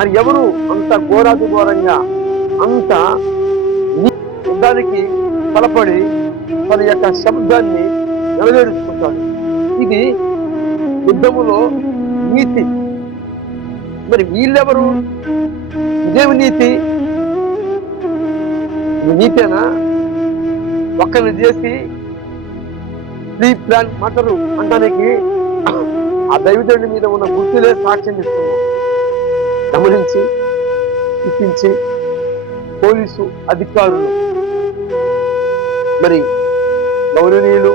మరి ఎవరు అంత ఘోరాది ఘోరంగా అంత నీ- బలపడి తన యొక్క శబ్దాన్ని నెరవేర్చుకుంటాడు. ఇది యుద్ధములో నీతి. మరి వీళ్ళెవరు? ఇదేమి నీతి? నీతేనా? ఒక్కరిని చేసి ప్రీ ప్లాన్ మటరు అంటానికి ఆ దైవజనుడి మీద ఉన్న గుర్తులే సాక్ష్యం ఇస్తున్నాం గమనించి గుర్తించి పోలీసు అధికారులు. మరి గౌరవనీయులు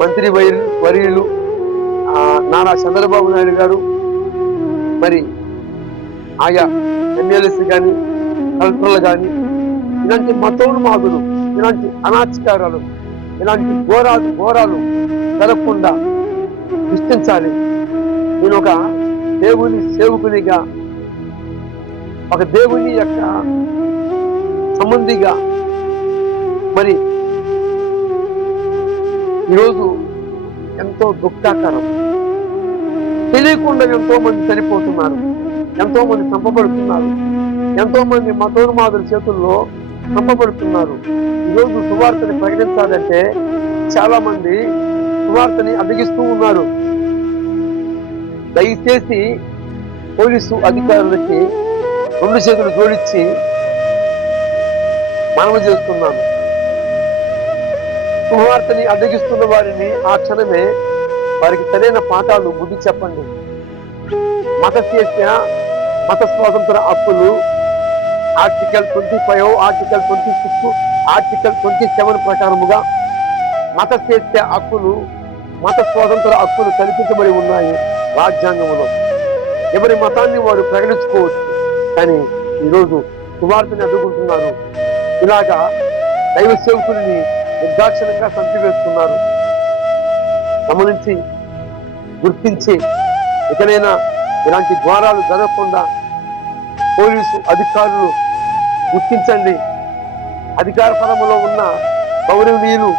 మంత్రి వైరు వర్యులు నారా చంద్రబాబు నాయుడు గారు మరి ఆయా ఎమ్మెల్యేస్ కానీ కలెక్టర్లు కానీ ఇలాంటి మతోన్మాదులు ఇలాంటి అనాచారాలు ఇలాంటి ఘోరాలు ఘోరాలు జరగకుండా సృష్టించాలి నేను ఒక దేవుని సేవకునిగా ఒక దేవుని యొక్క సంబంధిగా మరి ఈరోజు ఎంతో దుఃఖాకరం. తెలియకుండా ఎంతో మంది చనిపోతున్నారు ఎంతో మంది చంపబడుతున్నారు ఎంతో మంది మతోన్మాదుల చేతుల్లో చంపబడుతున్నారు. ఈరోజు సువార్తని ప్రకటించాలంటే చాలా మంది సువార్తని అడ్డగిస్తూ ఉన్నారు. దయచేసి పోలీసు అధికారులకి రెండు చేతులు జోడించి మనము చేస్తున్నాను కుమార్తెని అడ్డగిస్తున్న వారిని ఆ క్షణమే వారికి సరైన పాఠాలు బుద్ధి చెప్పండి. మత చేసిన మత స్వాతంత్ర హక్కులు article twenty five article twenty six article twenty seven ప్రకారముగా మత స్వేచ్ఛ హక్కులు మత స్వాతంత్ర హక్కులు కల్పించబడి ఉన్నాయి రాజ్యాంగంలో. ఎవరి మతాన్ని వారు ప్రకటించుకోవచ్చు? కానీ ఈరోజు కుమార్తెని అడ్డుకుంటున్నారు ఇలాగా దైవ సేవకుడిని నిర్దాక్షిణంగా చంపివేస్తున్నారు గమనించి గుర్తించి ఇకనైనా ఇలాంటి ద్వారాలు జరగకుండా పోలీసు అధికారులు గుర్తించండి. అధికార పదములో ఉన్న గౌరవనీయులు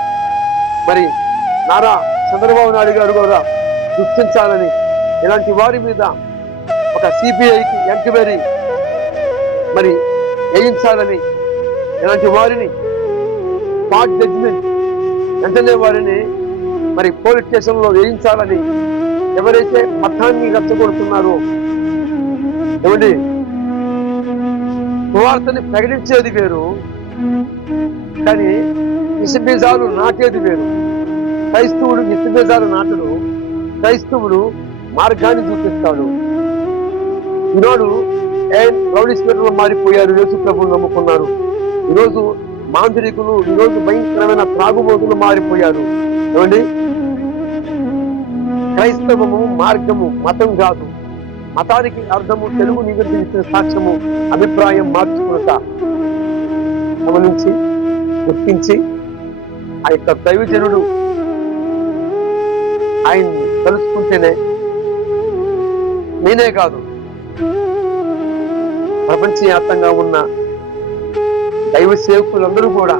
మరి నారా చంద్రబాబు నాయుడు గారు కూడా గుర్తించాలని ఇలాంటి వారి మీద ఒక సిబిఐకి ఎంక్వైరీ మరి వేయించాలని ఇలాంటి వారిని స్పాట్ జడ్జిమెంట్ వెంటనే వారిని మరి పోలీస్ స్టేషన్లో వేయించాలని ఎవరైతే మతాన్ని రచ్చగొడుతున్నారో ఏమండి? సువార్తని ప్రకటించేది వేరు కానీ ఇసుబీజాలు నాటేది వేరు. క్రైస్తవుడు ఇసుబీజాలు నాటడు క్రైస్తవుడు మార్గాన్ని చూపిస్తాడు. ఈనాడు ఏన్ రౌడీశ్వరులు మారిపోయారు యేసు ప్రభువు నమ్ముకున్నారు. ఈరోజు మాంత్రికులు ఈరోజు భయంకరమైన త్రాగుబోతులు మారిపోయారు. ఏమండి? క్రైస్తవము మార్గము మతం కాదు. మతానికి అర్థము తెలుగు నిగంటి ఇచ్చిన సాక్ష్యము అభిప్రాయం మార్చుకున్నట. గమనించి గుర్తించి ఆ యొక్క దైవజనుడు ఆయన్ని తెలుసుకుంటేనే నేనే కాదు. ప్రపంచవ్యాప్తంగా ఉన్న దైవ సేవకులందరూ కూడా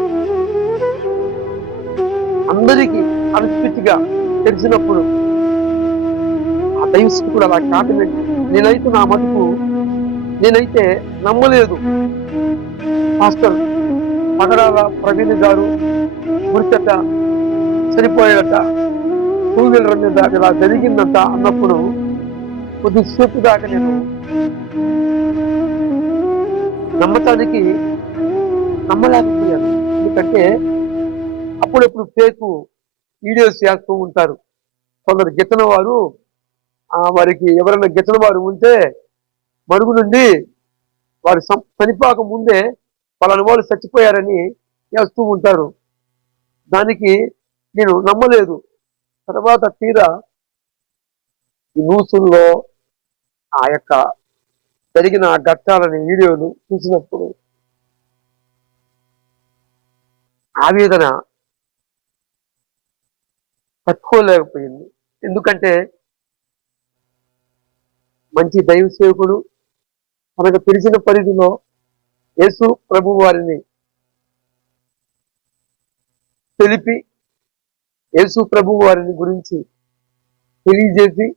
అందరికీ అనుస్ఫూర్తిగా తెలిసినప్పుడు ఆ దైవ కూడా అలా కాటమే నేనైతే నా మటుకు నేనైతే నమ్మలేదు. మాస్టర్ పగడాల ప్రవీణ్ గారు గురిచట చనిపోయాడట. టూ వీలర్ మీద ఇలా జరిగిందంట అన్నప్పుడు కొద్దిసేపు దాకా నేను నమ్మటానికి నమ్మలేకపోయాను ఎందుకంటే అప్పుడప్పుడు ఫేక్ వీడియోస్ చేస్తూ ఉంటారు. కొందరు గిట్టన వారు ఆ, వారికి ఎవరైనా గిట్టన వారు ఉంటే మరుగు నుండి వారు సం- చనిపోక ముందే వాళ్ళని వాళ్ళు చచ్చిపోయారని చేస్తూ ఉంటారు. దానికి నేను నమ్మలేదు. తర్వాత తీరా ఈ న్యూసుల్లో ఆ యొక్క జరిగిన ఆ ఘట్టాలని వీడియోలు చూసినప్పుడు ఆవేదన తట్టుకోలేకపోయింది ఎందుకంటే మంచి దైవ సేవకుడు మనకు తెలిసిన పరిధిలో యేసు ప్రభు వారిని తెలిపి యేసు ప్రభు వారిని గురించి తెలియజేసి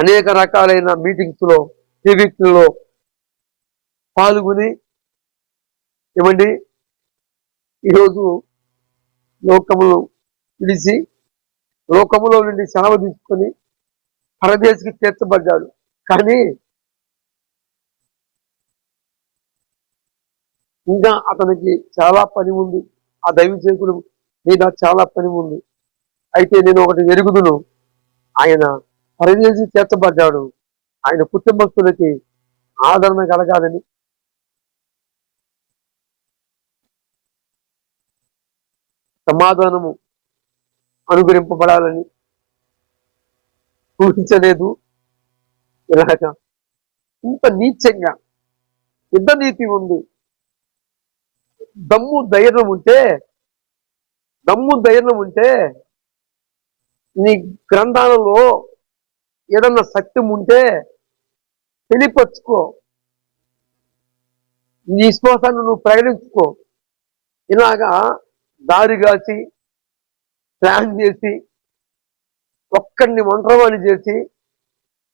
అనేక రకాలైన మీటింగ్స్లో సివిక్స్లో టీవీలో పాల్గొని ఏమండి ఈరోజు లోకములు విడిచి లోకములో నుండి సెలవు తీసుకొని పరదేశికి తీర్చబడ్డాడు. కానీ ఇంకా అతనికి చాలా పని ఉంది. ఆ దైవ సేకుడు మీద చాలా పని ఉంది. అయితే నేను ఒకటి ఎరుగుదును. ఆయన పరదేశి చేర్చబడ్డాడు. ఆయన కుటుంబస్తులకి ఆదరణ కలగాలని. సమాధానము అనుగ్రహింపబడాలని. ఊహించలేదు ఇలాగా. ఇంత నీచంగా యుద్ధ నీతి ఉంది. దమ్ము ధైర్యం ఉంటే దమ్ము ధైర్యం ఉంటే నీ గ్రంథాలలో ఏదన్నా సత్యం ఉంటే తెలియపరుచుకో నీ విశ్వాసాన్ని నువ్వు ప్రకటించుకో ఇలాగా దారి కాసి ప్లాన్ చేసి ఒక్కడిని ఒంటరివాణి చేసి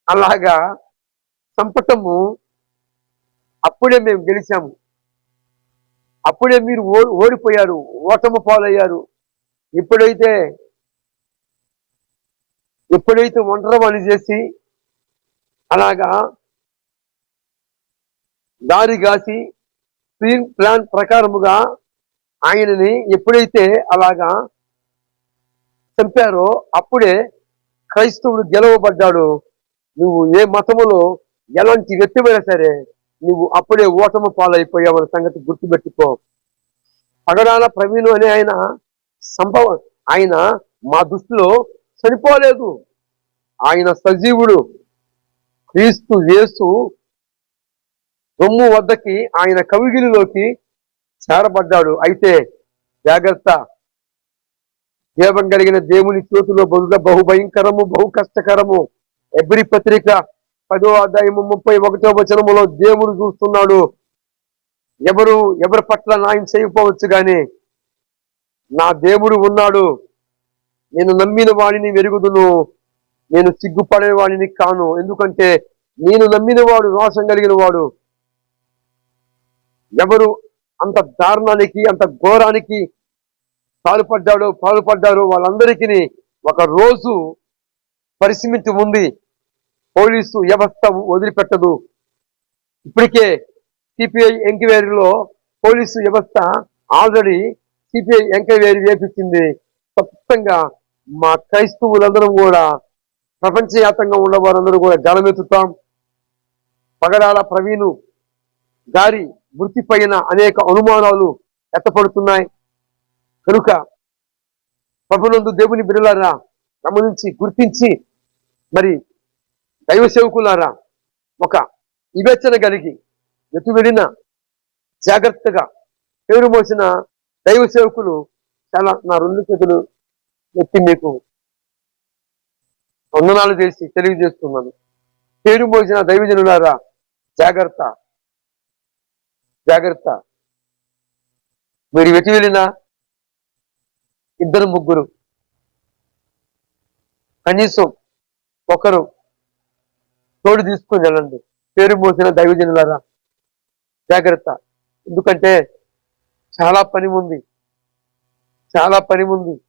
అలాగా చంపటము అప్పుడే మేము గెలిచాము. అప్పుడే మీరు ఓ- ఓడిపోయారు ఓటమి పాలయ్యారు. ఎప్పుడైతే ఒంటరి పని చేసి అలాగా దారి కాసి స్క్రీన్ ప్లాన్ ప్రకారముగా ఆయనని ఎప్పుడైతే అలాగా చంపారో అప్పుడే క్రైస్తవుడు గెలవబడ్డాడు. నువ్వు ఏ మతములో ఎలాంటి వ్యక్తిమైనా సరే నువ్వు అప్పుడే ఓటమి పాలైపోయావు అనే సంగతి గుర్తుపెట్టుకో. పగడాల ప్రవీణు అనే ఆయన సంభవ ఆయన మా దృష్టిలో చనిపోలేదు. ఆయన సజీవుడు క్రీస్తు యేసు రొమ్ము వద్దకి ఆయన కవిగిలిలోకి చేరబడ్డాడు. అయితే జాగ్రత్త. జీవం కలిగిన దేవుని చేతిలో బదులుగా బహు భయంకరము బహు కష్టకరము ఎబ్రి పత్రిక పదో అధ్యాయము ముప్పై ఒకటో వచనములో దేవుడు చూస్తున్నాడు. ఎవరు ఎవరి పట్ల నాయం చేయకపోవచ్చు గాని నా దేవుడు ఉన్నాడు. నేను నమ్మిన వాడిని వెరుగుదును. నేను సిగ్గుపడే వాడిని కాను. ఎందుకంటే నేను నమ్మిన వాడు రోషం కలిగిన వాడు ఎవరు అంత దారుణానికి అంత ఘోరానికి పాల్పడ్డాడో పాల్పడ్డారో వాళ్ళందరికీ ఒక రోజు పరిసిమితి ఉంది. పోలీసు వ్యవస్థ వదిలిపెట్టదు. ఇప్పటికే సిపిఐ ఎంక్వైరీలో పోలీసు వ్యవస్థ ఆల్రెడీ సిపిఐ ఎంక్వైరీ వేపించింది. స్పష్టంగా మా క్రైస్తవులందరం కూడా ప్రపంచవ్యాప్తంగా ఉన్న వారందరూ కూడా గలమెత్తుతాం పగడాల ప్రవీణు గారి మృతి పైన అనేక అనుమానాలు ఎత్తపడుతున్నాయి. కనుక ప్రభునందు దేవుని బిడలారా గమనించి గుర్తించి మరి దైవ సేవకులారా ఒక వివేచన కలిగి ఎటు వెళ్ళిన జాగ్రత్తగా పేరు మోసిన దైవ సేవకులు చాలా నా రెండు చేతులు ఎత్తి మీకు వందనాలు చేసి తెలియజేస్తున్నాను. పేరు మోసిన దైవజనులారా జాగ్రత్త. జాగ్రత్త. మీరు వెతి వెళ్ళినా ఇద్దరు ముగ్గురు కనీసం ఒకరు తోడు తీసుకుని వెళ్ళండి. పేరు మోసిన దైవజనులారా జాగ్రత్త. ఎందుకంటే చాలా పని ఉంది. చాలా పని ఉంది.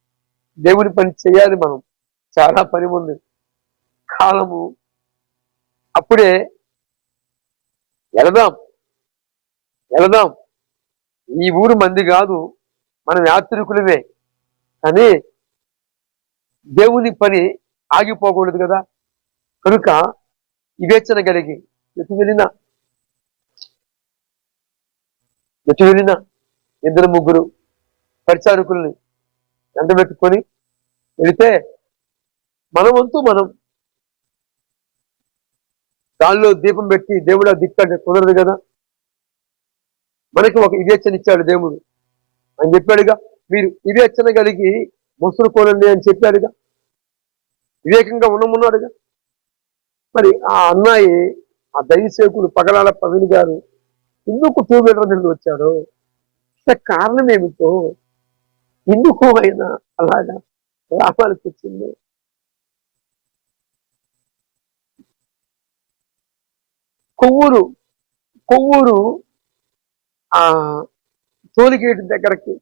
దేవుని పని చేయాలి మనం. చాలా పని ఉంది. కాలము. అప్పుడే వెళదాం వెళదాం. ఈ ఊరు మంది కాదు మనం యాత్రికులమే. కానీ దేవుని పని ఆగిపోకూడదు కదా. కనుక వివేచన కలిగి ఎటు వెళ్ళినా ఎటు వెళ్ళినా ఇద్దరు ముగ్గురు పరిచారకుల్ని ఎండబెట్టుకొని వెళితే మనమంతు మనం దానిలో దీపం పెట్టి దేవుడు ఆ దిక్కంటే కుదరదు కదా? మనకి ఒక వివేచన ఇచ్చాడు దేవుడు. అని చెప్పాడుగా మీరు వివేచన కలిగి మొసులుకోనండి అని చెప్పాడుగా. వివేకంగా ఉండమున్నాడుగా మరి ఆ అన్నాయి ఆ దైవసేకుడు పగలాల ప్రవీణ్ గారు ఎందుకు టూ వీలర్ నుండి వచ్చాడు? కారణం ఏమిటో? ఎందుకు ఆయన అలాగా రావాల్సి వచ్చింది? కొవ్వూరు కొవ్వూరు ఆ టోల్గేట్ దగ్గరకి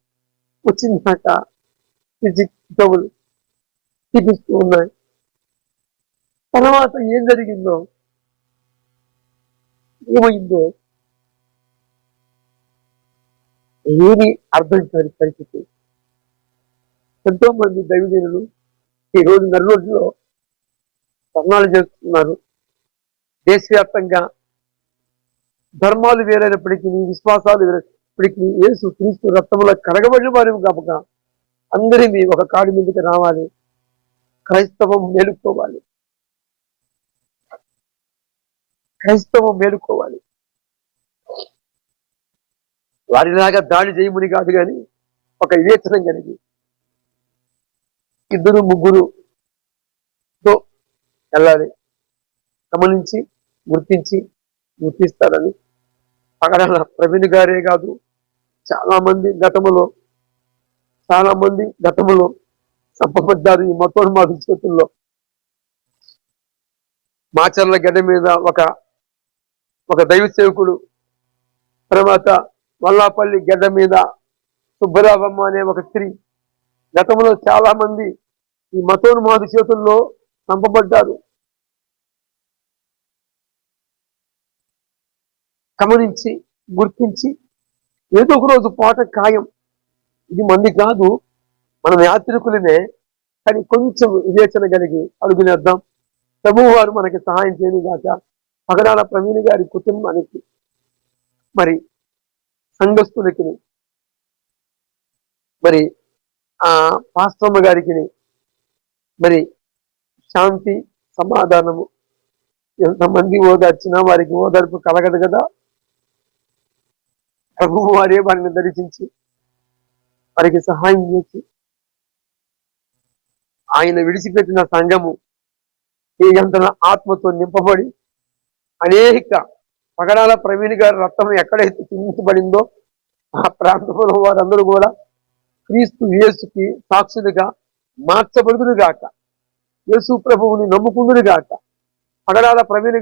వచ్చిందాక డబ్బులు చూపిస్తూ ఉన్నాయి. తర్వాత ఏం జరిగిందో ఏమైందో ఏమి అర్థం కాని పరిస్థితి. ఎంతో మంది దైవజనులు ఈ రోజు రోజుల్లో ధర్నాలు చేస్తున్నారు. దేశవ్యాప్తంగా ధర్మాలు వేరైనప్పటికీ విశ్వాసాలు వేరైనప్పటికీ యేసు క్రీస్తు రక్తంలో కడగబడిన వారి కాపక అందరినీ ఒక కాడి మీదకి రావాలి. క్రైస్తవం మేలుకోవాలి. క్రైస్తవం మేలుకోవాలి. వారిలాగా దాడి చేయముని కాదు కానీ ఒక వివేచనం కలిగి ఇద్దరు ముగ్గురు తో వెళ్ళాలి. గమనించి గుర్తించి గుర్తిస్తారని పగడాల ప్రవీణ్ గారే కాదు చాలామంది గతంలో గతములో గతంలో గతములో చంపబడ్డారు ఈ మతోన్మాది చేతుల్లో. మాచర్ల గడ్డ మీద ఒక ఒక దైవ సేవకుడు తర్వాత వల్లాపల్లి గడ్డ మీద సుబ్బరాబమ్మ అనే ఒక స్త్రీ గతంలో చాలామంది ఈ మతోన్మాది చేతుల్లో చంపబడ్డారు గమనించి గుర్తించి ఏదో ఒక రోజు పాట ఖాయం. ఇది మంది కాదు మనం యాత్రికులనే కానీ కొంచెం వివేచన కలిగి అడుగునేద్దాం. ప్రభువు వారు మనకి సహాయం చేయని కాక పగడాల ప్రవీణ్ గారి కుటుంబానికి మరి సంఘస్థులకి మరి ఆ పాస్టమ్మ గారికి మరి శాంతి సమాధానము ఎంతమంది ఓదార్చినా వారికి ఓదార్పు కలగదు కదా. ప్రభు వారే వారిని దర్శించి వారికి సహాయం చేసి ఆయన విడిచిపెట్టిన సంఘము ఈ గంటల ఆత్మతో నింపబడి అనేక పగడాల ప్రవీణ్ గారి రక్తం ఎక్కడైతే చిందించబడిందో ఆ ప్రాంతంలో వారందరూ కూడా క్రీస్తు యేసుకి సాక్షులుగా మార్చబడుదురుగాక యేసు ప్రభువుని నమ్ముకుందురుగాక పగడాల ప్రవీణ్